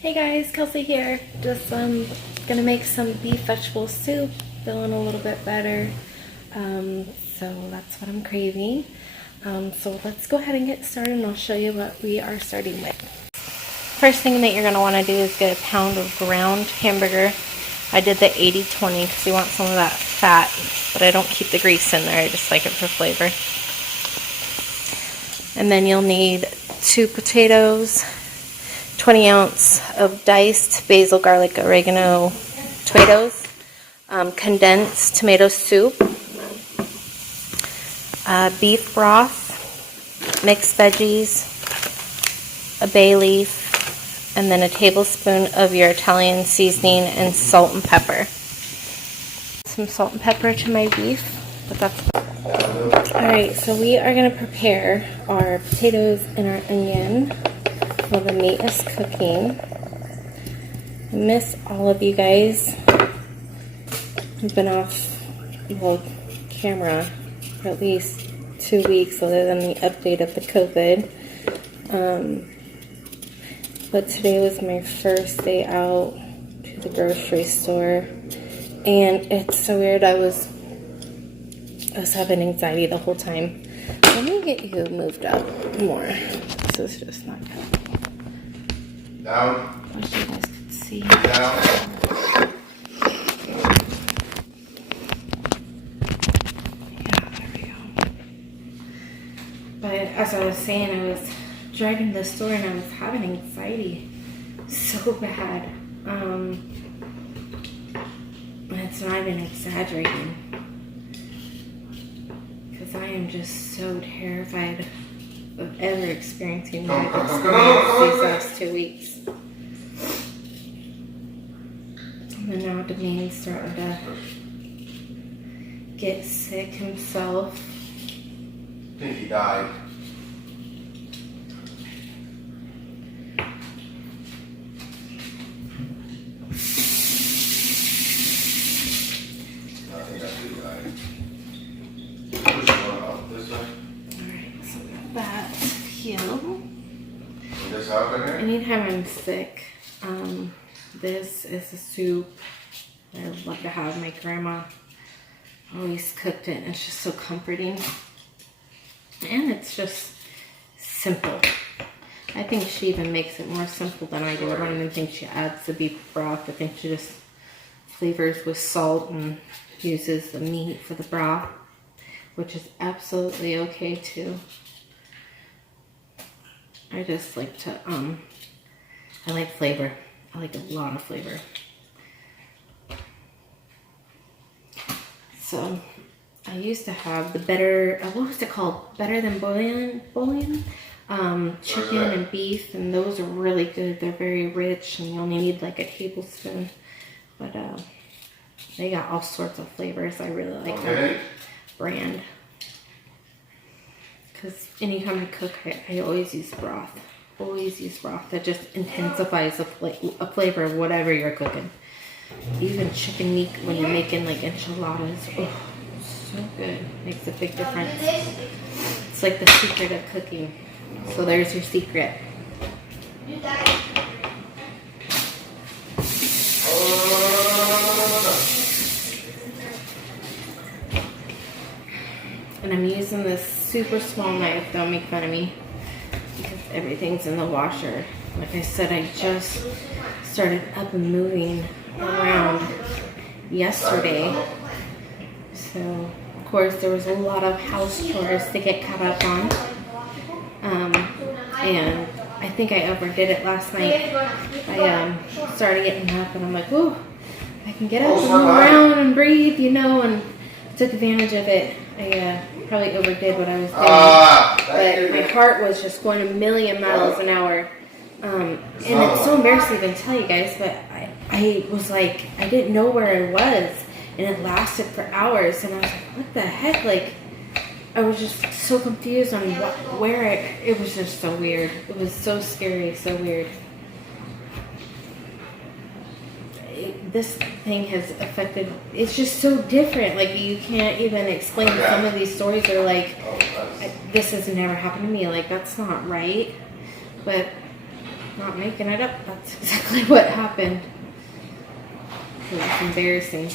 Hey guys, Kelsey here. Just gonna make some beef vegetable soup. Feeling a little bit better. So that's what I'm craving. So let's go ahead and get started and I'll show you what we are starting with. First thing that you're gonna wanna do is get a pound of ground hamburger. I did the 80-20 because you want some of that fat, but I don't keep the grease in there. I just like it for flavor. And then you'll need 2 potatoes, 20 ounce of diced basil, garlic, oregano, tomatoes, condensed tomato soup, beef broth, mixed veggies, a bay leaf, and then a tablespoon of your Italian seasoning and salt and pepper. Some salt and pepper to my beef, but that's alright. So we are going to prepare our potatoes and our onion while the meat is cooking. I miss all of you guys. I've been off camera for at least 2 weeks other than the update of the COVID. But today was my first day out to the grocery store, and it's so weird. I was having anxiety the whole time. Let me get you moved up more. This is just not good. Down. I wish you guys could see. Down. Yeah, there we go. But as I was saying, I was driving to the store and I was having anxiety so bad. It's not even exaggerating, because I am just so terrified of ever experiencing what I've experienced these last 2 weeks. And then now Demian's starting to get sick himself. I think he died. I think that's he died. Push one up this way. Alright, so we got that heal. This happened here? Anytime I'm sick, this is a soup I love to have. My grandma always cooked it, and it's just so comforting. And it's just simple. I think she even makes it more simple than I do. I don't even think she adds the beef broth. I think she just flavors with salt and uses the meat for the broth, which is absolutely okay too. I just like to, I like flavor. I like a lot of flavor. So, I used to have the better, what was it called? Better than bouillon? Chicken and beef, and those are really good. They're very rich, and you only need like a tablespoon. But, they got all sorts of flavors. I really like that brand. Because anytime I cook, I always use broth. Always use broth. That just intensifies a flavor of whatever you're cooking. Even chicken meat when you're making like enchiladas. Oh, so good. Makes a big difference. It's like the secret of cooking. So there's your secret. And I'm using this super small knife. Don't make fun of me, because everything's in the washer. Like I said, I just started up and moving around yesterday. So, of course, there was a lot of house chores to get caught up on. And I think I overdid it last night. I started getting up and I'm like, ooh, I can get up and move around and breathe, you know, and took advantage of it. I probably overdid what I was doing, but my heart was just going a million miles an hour. And it's so embarrassing to even tell you guys, but I was like, I didn't know where I was, and it lasted for hours, and I was like, what the heck? Like, I was just so confused on it was just so weird. It was so scary, so weird. This thing has affected, it's just so different. Like, you can't even explain some of these stories are like, this has never happened to me. Like, that's not right. But Not making it up. That's exactly what happened. It was embarrassing.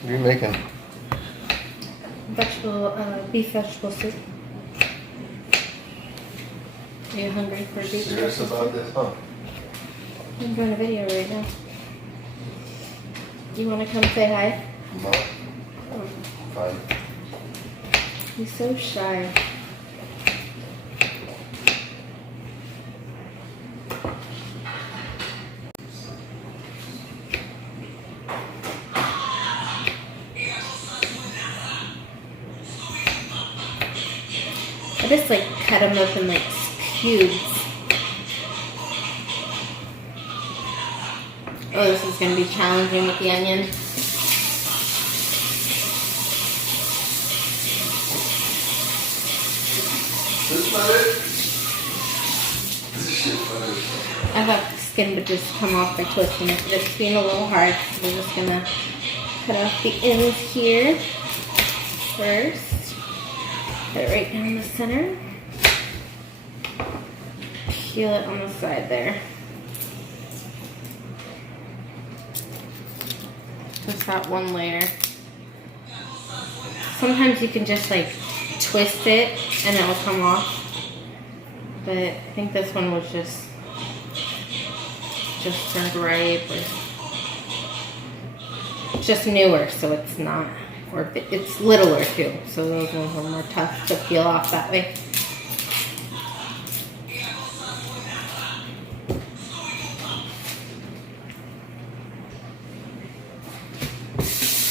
What are you making? Beef vegetable soup. Are you hungry for beef? Serious about this, huh? I'm doing a video right now. You want to come say hi? No. Fine. He's so shy. I just like cut them up in like cubes. Oh, this is going to be challenging with the onion. This not it? This shit funny. I thought the skin would just come off by twisting it, but it's being a little hard. So we're just going to cut off the ends here first. Put it right down the center. Peel it on the side there. Just that one layer. Sometimes you can just like twist it and it will come off. But I think this one was just turned ripe, or it's just newer, so it's not, or it's littler too, so those ones are more tough to peel off that way.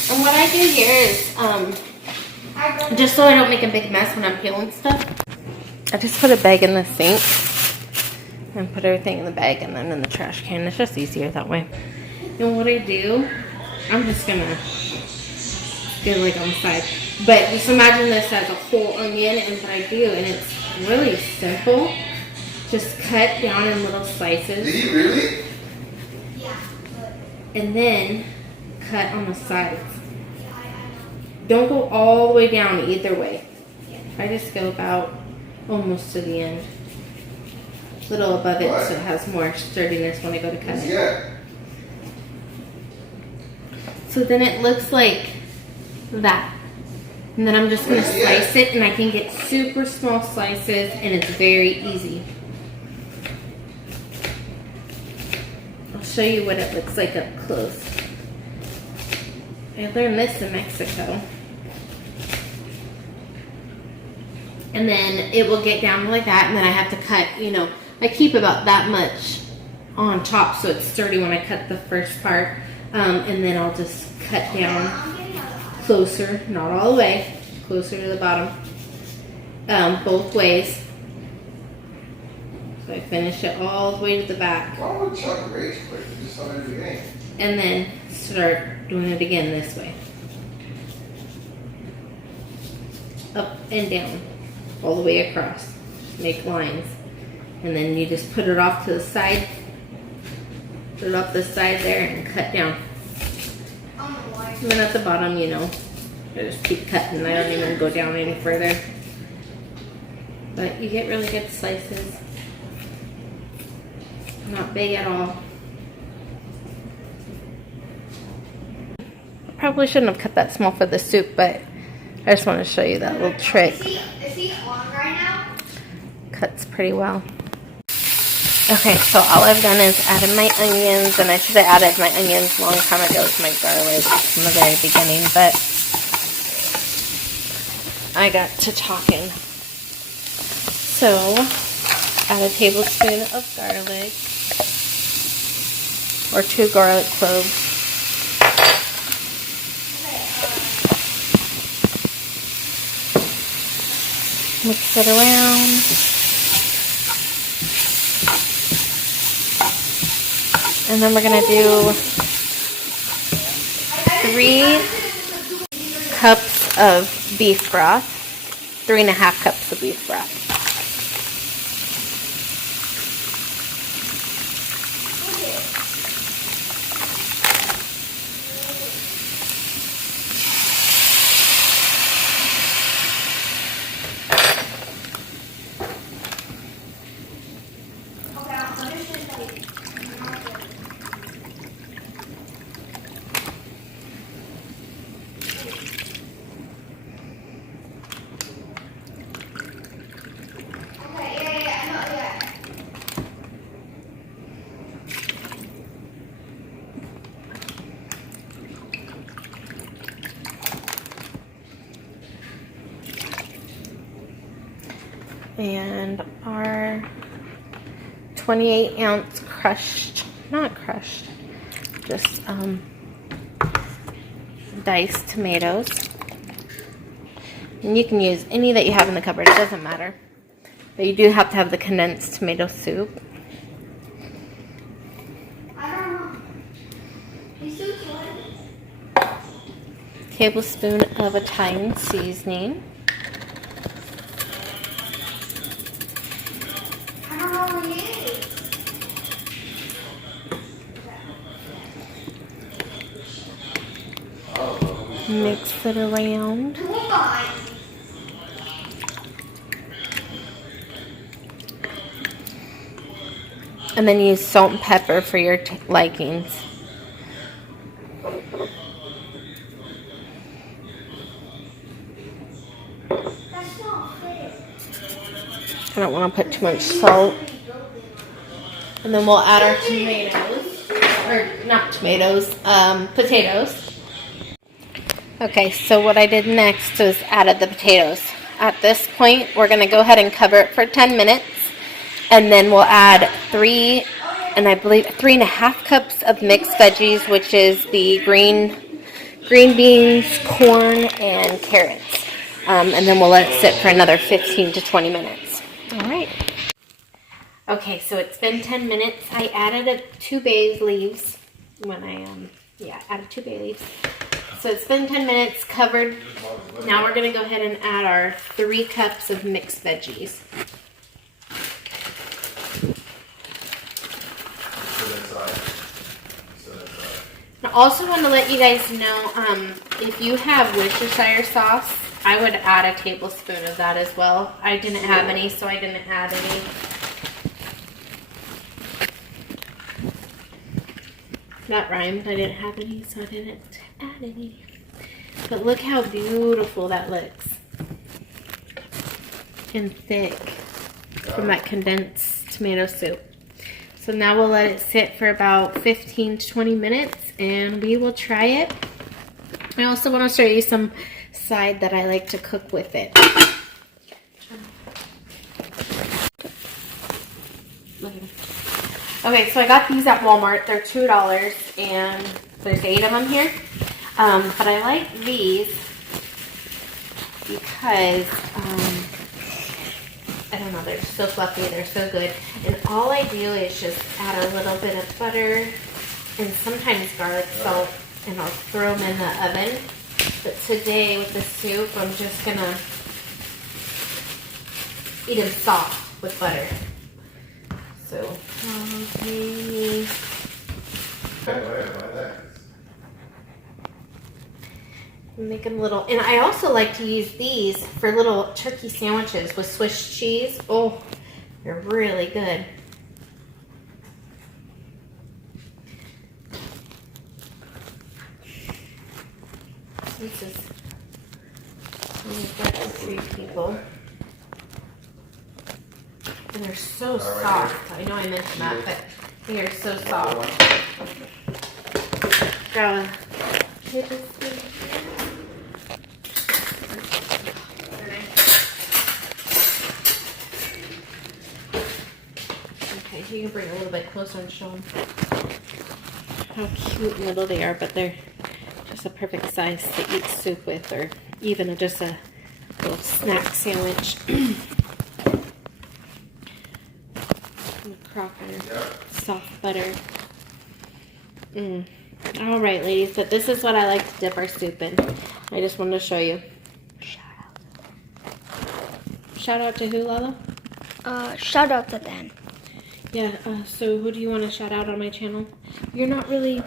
And what I do here is, just so I don't make a big mess when I'm peeling stuff, I just put a bag in the sink and put everything in the bag and then in the trash can. It's just easier that way. And what I do, I'm just gonna get like on the side. But just imagine this as a whole onion, and what I do, and it's really simple, just cut down in little slices. Did you really? And then cut on the sides. Don't go all the way down either way. I just go about almost to the end. A little above it, so it has more sturdiness when I go to cut it. Yeah. So then it looks like that. And then I'm just going to slice it, and I can get super small slices, and it's very easy. I'll show you what it looks like up close. I learned this in Mexico. And then it will get down like that, and then I have to cut, I keep about that much on top so it's sturdy when I cut the first part. And then I'll just cut down closer, not all the way, closer to the bottom, both ways. So I finish it all the way to the back. Why would Chuck rage quick? Just saw it in the game. And then start doing it again this way. Up and down, all the way across. Make lines. And then you just put it off to the side. Put it off the side there and cut down. And then at the bottom, I just keep cutting. I don't even go down any further. But you get really good slices. Not big at all. I probably shouldn't have cut that small for the soup, but I just want to show you that little trick. Is he on right now? Cuts pretty well. Okay, so all I've done is added my onions, and I should have added my onions a long time ago with my garlic from the very beginning, but I got to talking. So, add a tablespoon of garlic, or 2 garlic cloves. Mix it around. And then we're going to do 3 cups of beef broth, 3.5 cups of beef broth. And our 28-ounce crushed, not crushed, just diced tomatoes. And you can use any that you have in the cupboard, it doesn't matter. But you do have to have the condensed tomato soup. I don't know. These soup's what? Tablespoon of Italian seasoning. I don't know what it is. Mix it around. Come on. And then use salt and pepper for your likings. That's not fair. I don't want to put too much salt. And then we'll add our tomatoes. Or not tomatoes, potatoes. Okay, so what I did next was added the potatoes. At this point, we're going to go ahead and cover it for 10 minutes. And then we'll add 3.5 cups of mixed veggies, which is the green beans, corn, and carrots. And then we'll let it sit for another 15 to 20 minutes. All right. Okay, so it's been 10 minutes. I added 2 bay leaves when I added 2 bay leaves. So it's been 10 minutes covered. Now we're going to go ahead and add our 3 cups of mixed veggies. I also want to let you guys know, if you have Worcestershire sauce, I would add a tablespoon of that as well. I didn't have any, so I didn't add any. That rhymed. I didn't have any, so I didn't add any. But look how beautiful that looks. And thick from that condensed tomato soup. So now we'll let it sit for about 15 to 20 minutes and we will try it. I also want to show you some side that I like to cook with it. Okay, so I got these at Walmart. They're $2 and there's 8 of them here. But I like these because, I don't know, they're so fluffy, they're so good. And all I do is just add a little bit of butter and sometimes garlic salt, and I'll throw them in the oven. But today with the soup, I'm just gonna eat them soft with butter. So, maybe... Make them little, and I also like to use these for little turkey sandwiches with Swiss cheese. Oh, they're really good. This is only for 3 people. And they're so soft. I know I mentioned that, but they are so soft. Grab a tablespoon. Okay, you can bring it a little bit closer and show them how cute and little they are, but they're just a perfect size to eat soup with, or even just a little snack sandwich. Crocker, soft butter. All right, ladies, but this is what I like to dip our soup in. I just wanted to show you. Shout out to who, Lala? Shout out to Dan. Yeah, so who do you want to shout out on my channel? You're not really...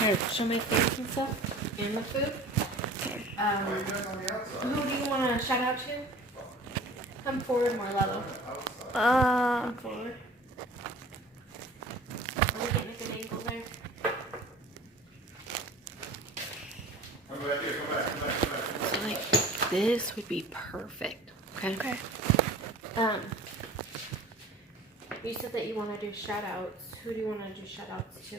Here, show my face and stuff, and the food. Who do you want to shout out to? Come forward more, Lalo. Come forward. Are we getting a good angle there? Come back here, come back. So, like, this would be perfect. Okay. You said that you want to do shout outs. Who do you want to do shout outs to?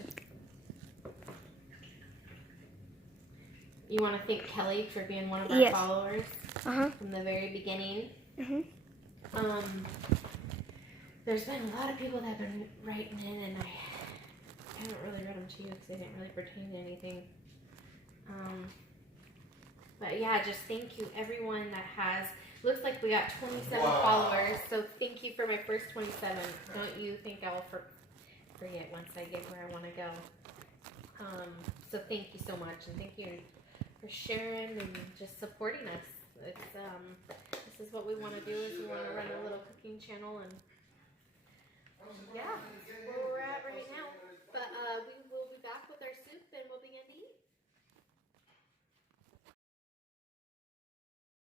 You want to thank Kelly for being one of our followers from the very beginning. There's been a lot of people that have been writing in, and I haven't really read them to you because they didn't really pertain to anything. But yeah, just thank you everyone that has. Looks like we got 27 followers, so thank you for my first 27. Don't you think I will forget once I get where I want to go. So thank you so much, and thank you for sharing and just supporting us. It's this is what we want to do. Is we want to run a little cooking channel, and yeah, we're